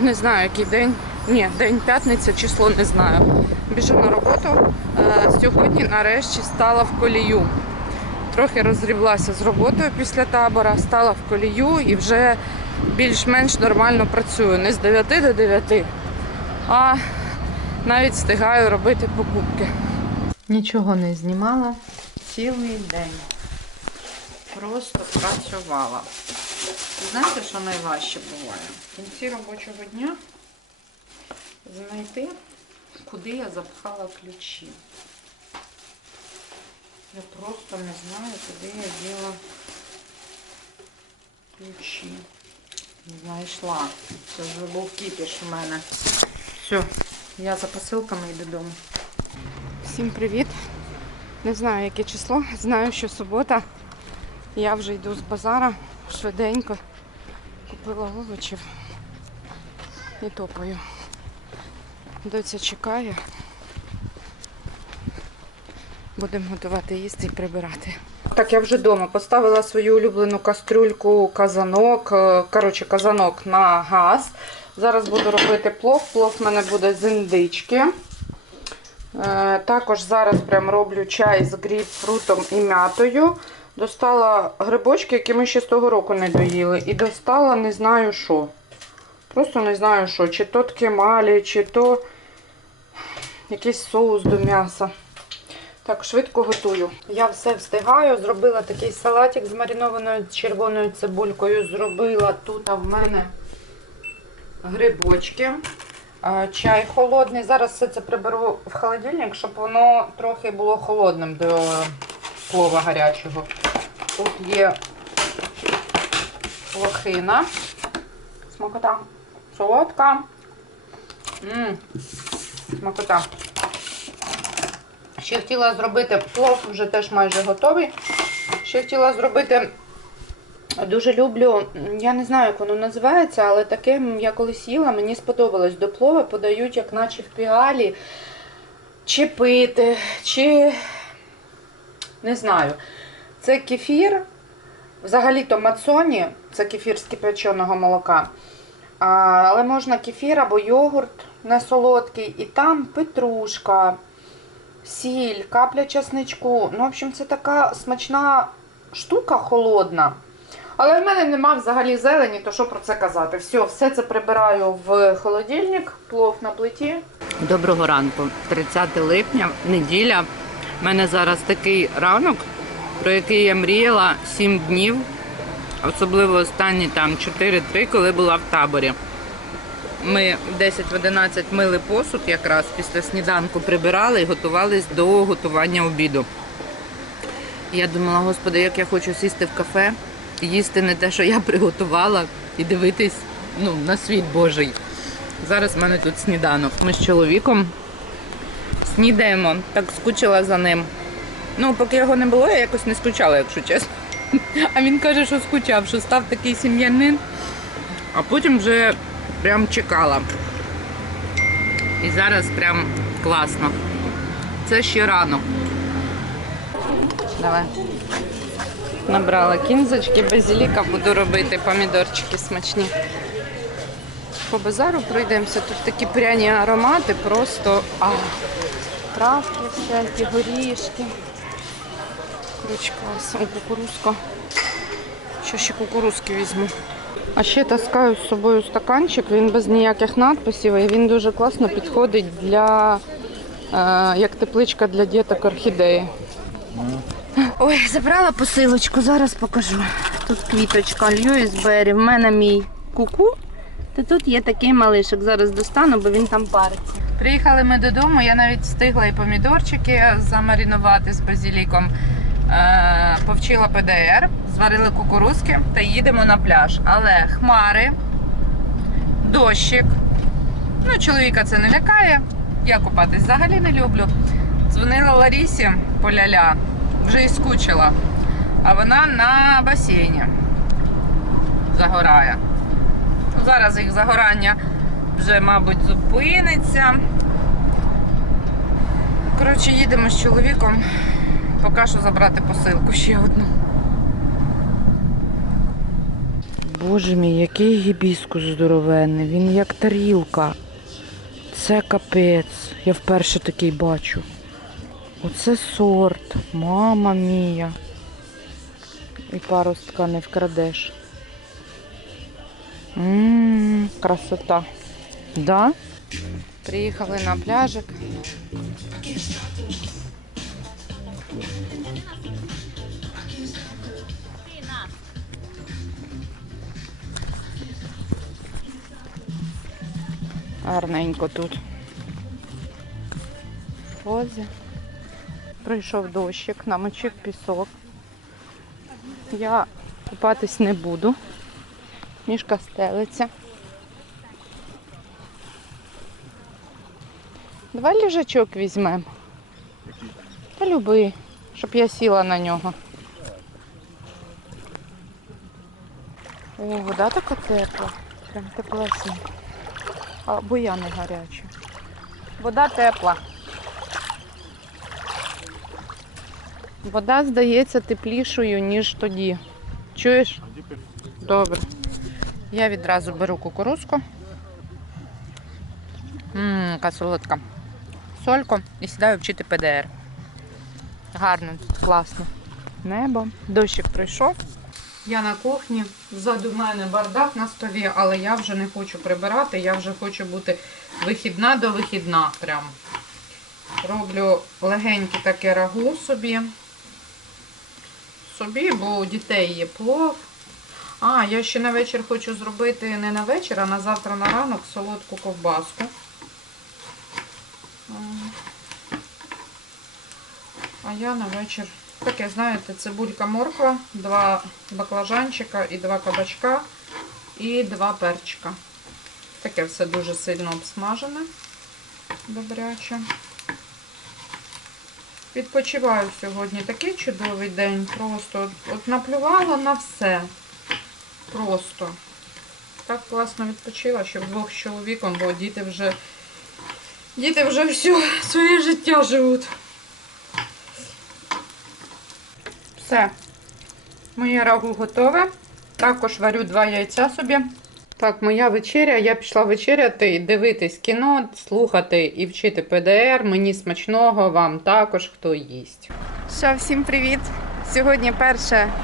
Не знаю, який день. Ні, день п'ятниця, число не знаю. Біжу на роботу. Е, Сьогодні нарешті стала в колію. Трохи розріблася з роботою після табора, стала в колію і вже більш-менш нормально працюю. Не з 9 до 9, а навіть встигаю робити покупки. Нічого не знімала цілий день. Просто працювала. Знаєте, що найважче буває? В кінці робочого дня знайти, куди я запхала ключі. Я просто не знаю, куди я діла ключі. Знайшла. Це вже був кіпіш у мене. Все, я за посилками йду додому. Всім привіт! Не знаю, яке число. Знаю, що субота. Я вже йду з базара швиденько. Купила овочів і топаю. Доця чекає. Будемо готувати їсти і прибирати. Так, я вже вдома поставила свою улюблену кастрюльку, казанок. е, Коротше, казанок на газ. Зараз буду робити плов. Плов в мене буде з індички. Е, Також зараз прям роблю чай з грейпфрутом і м'ятою. Достала грибочки, які ми ще з того року не доїли. І достала не знаю що. Просто не знаю що. Чи то ткемалі, чи то якийсь соус до м'яса. Так, швидко готую. Я все встигаю. Зробила такий салатик з маринованою червоною цибулькою. Зробила тут в мене грибочки. Чай холодний. Зараз все це приберу в холодильник, щоб воно трохи було холодним до плова гарячого. Тут є лохина. Смакота. Солодка. Ммм, смакота. Ще хотіла зробити плов, вже теж майже готовий. Ще хотіла зробити, дуже люблю, я не знаю, як воно називається, але таке я колись їла, мені сподобалось. До плова подають, як наче в піалі, чи пити, чи не знаю. Це кефір, взагалі-то мацоні, це кефір з кипяченого молока. А, але можна кефір або йогурт не солодкий, і там петрушка сіль, капля часничку. Ну, в общем, це така смачна штука холодна. Але в мене нема взагалі зелені, то що про це казати? Все, все це прибираю в холодильник, плов на плиті. Доброго ранку, 30 липня, неділя. У мене зараз такий ранок, про який я мріяла 7 днів, особливо останні там 4-3, коли була в таборі. Ми в 10-11 мили посуд якраз після сніданку прибирали і готувались до готування обіду. Я думала, господи, як я хочу сісти в кафе, їсти не те, що я приготувала, і дивитись ну, на світ Божий. Зараз в мене тут сніданок. Ми з чоловіком снідаємо, так скучила за ним. Ну, поки його не було, я якось не скучала, якщо чесно. А він каже, що скучав, що став такий сім'янин, а потім вже прям чекала. І зараз прям класно. Це ще рано. Давай. Набрала кінзочки, базиліка, буду робити помідорчики смачні. По базару пройдемося. Тут такі пряні аромати, просто а, травки всякі, горішки. Клас. Кукурузка. Що ще кукурузки візьму. А ще таскаю з собою стаканчик, він без ніяких надписів, і він дуже класно підходить для е, як тепличка для діток орхідеї. Ой, забрала посилочку, зараз покажу. Тут квіточка Льюісбері, в мене мій куку. Та тут є такий малишик. Зараз достану, бо він там париться. Приїхали ми додому, я навіть встигла і помідорчики замаринувати з базіліком. Е, повчила ПДР, зварили кукурузки та їдемо на пляж. Але хмари, дощик. Ну, чоловіка це не лякає. Я купатись взагалі не люблю. Дзвонила Ларісі поляля, вже і скучила. А вона на басейні загорає. Ну, Зараз їх загорання вже, мабуть, зупиниться. Коротше, їдемо з чоловіком. Поки що забрати посилку ще одну. Боже мій, який гібіскус здоровенний. Він як тарілка. Це капець. Я вперше такий бачу. Оце сорт. Мама мія. І паростка не вкрадеш. Ммм, красота. Да? Приїхали на пляжик. Гарненько тут. Позі. Прийшов дощик, намочив пісок. Я купатись не буду. Мішка стелиться. Давай ліжачок візьмемо. Та люби, щоб я сіла на нього. О, вода така тепла. Прям теплесенька. Або я не гаряча. Вода тепла. Вода здається теплішою, ніж тоді. Чуєш? Добре. Я відразу беру кукурузку. Ммм, яка солодка. Сольку і сідаю вчити ПДР. Гарно, класно. Небо. Дощик прийшов. Я на кухні. Ззаду в мене бардак на столі, але я вже не хочу прибирати, я вже хочу бути вихідна до вихідна. Прям. Роблю легеньке таке рагу собі. Собі, бо у дітей є плов. А, я ще на вечір хочу зробити не на вечір, а на завтра на ранок солодку ковбаску. А я на вечір таке, знаєте, цибулька морква, два баклажанчика і два кабачка і два перчика. Таке все дуже сильно обсмажене, добряче. Відпочиваю сьогодні. Такий чудовий день. Просто от, наплювала на все. Просто. Так класно відпочила, що вдвох з чоловіком, бо діти вже діти вже все своє життя живуть. Все. Моє рагу готове. Також варю два яйця собі. Так, моя вечеря. Я пішла вечеряти, дивитись кіно, слухати і вчити ПДР. Мені смачного, вам також хто їсть. Що, всім привіт! Сьогодні 1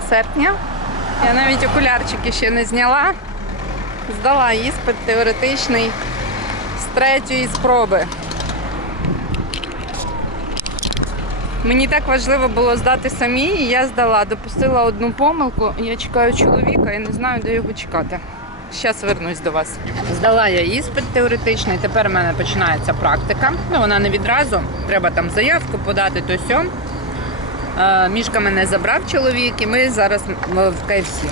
серпня. Я навіть окулярчики ще не зняла. Здала іспит теоретичний з третьої спроби. Мені так важливо було здати самі, і я здала. Допустила одну помилку. Я чекаю чоловіка і не знаю, де його чекати. Зараз вернусь до вас. Здала я іспит теоретичний, тепер у мене починається практика. Ну, вона не відразу. Треба там заявку подати, то сьом. Е, Мішка мене забрав чоловік, і ми зараз в КФС.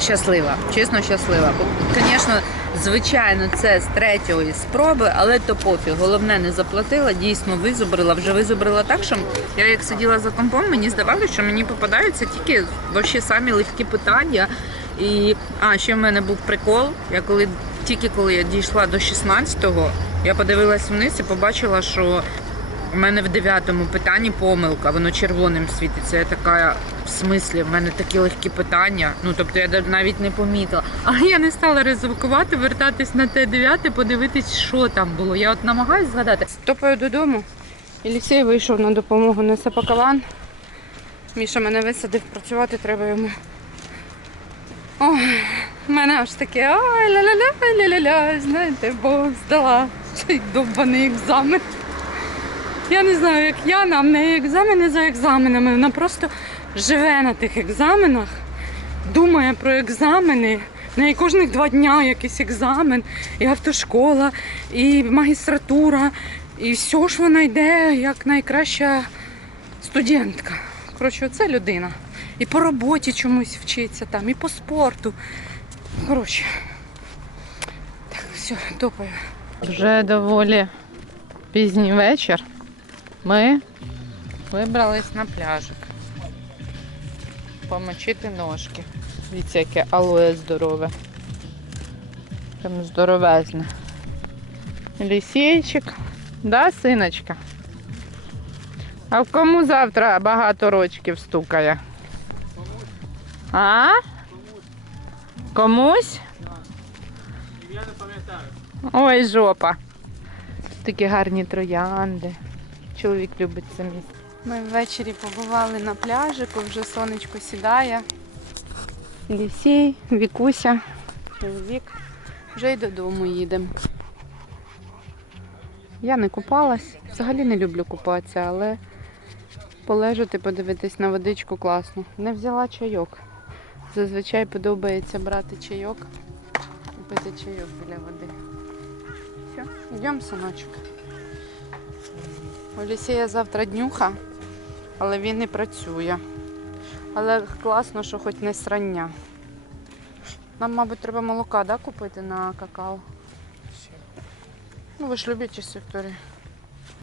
Щаслива, чесно щаслива. Звісно, звичайно, це з третьої спроби, але то пофіг. Головне, не заплатила, дійсно визубрила. Вже визубрила так, що я як сиділа за компом, мені здавалося, що мені попадаються тільки вообще самі легкі питання. І а ще в мене був прикол. Я коли тільки коли я дійшла до 16-го, я подивилась вниз і побачила, що у мене в дев'ятому питанні помилка, воно червоним світиться. Я така, в смислі, в мене такі легкі питання. Ну тобто я навіть не помітила. Але я не стала ризикувати, вертатись на те дев'яте, подивитись, що там було. Я от намагаюся згадати. Стопаю додому. Елісей вийшов на допомогу на сапакован. Міша мене висадив, працювати треба йому. Ой, в мене аж таке ой, ля-ля-ля, ля-ля-ля, знаєте, бо здала цей довбаний екзамен. Я не знаю, як Яна, а в неї екзамени за екзаменами. Вона просто живе на тих екзаменах, думає про екзамени. В неї кожних два дня якийсь екзамен, і автошкола, і магістратура, і все ж вона йде як найкраща студентка. Коротше, це людина. І по роботі чомусь вчиться там, і по спорту. Коротше. Так, все, топаю. Вже доволі пізній вечір. Ми вибрались на пляжик. Помочити ножки. Дивіться, яке алоє здорове. Прям здоровезне. Лісійчик. Да, синочка? А в кому завтра багато рочків стукає? А? Комусь? Я не пам'ятаю. Ой, жопа. Такі гарні троянди. Чоловік любить це місце. Ми ввечері побували на пляжику, вже сонечко сідає. Лісій, Вікуся, чоловік. Вже й додому їдемо. Я не купалась, взагалі не люблю купатися, але полежати, подивитись на водичку класно. Не взяла чайок. Зазвичай подобається брати чайок і пити чайок біля води. Все, йдемо, синочок. У Лісія завтра днюха, але він не працює. Але класно, що хоч не срання. Нам, мабуть, треба молока да, купити на какао. Ну, ви ж любите Вікторією.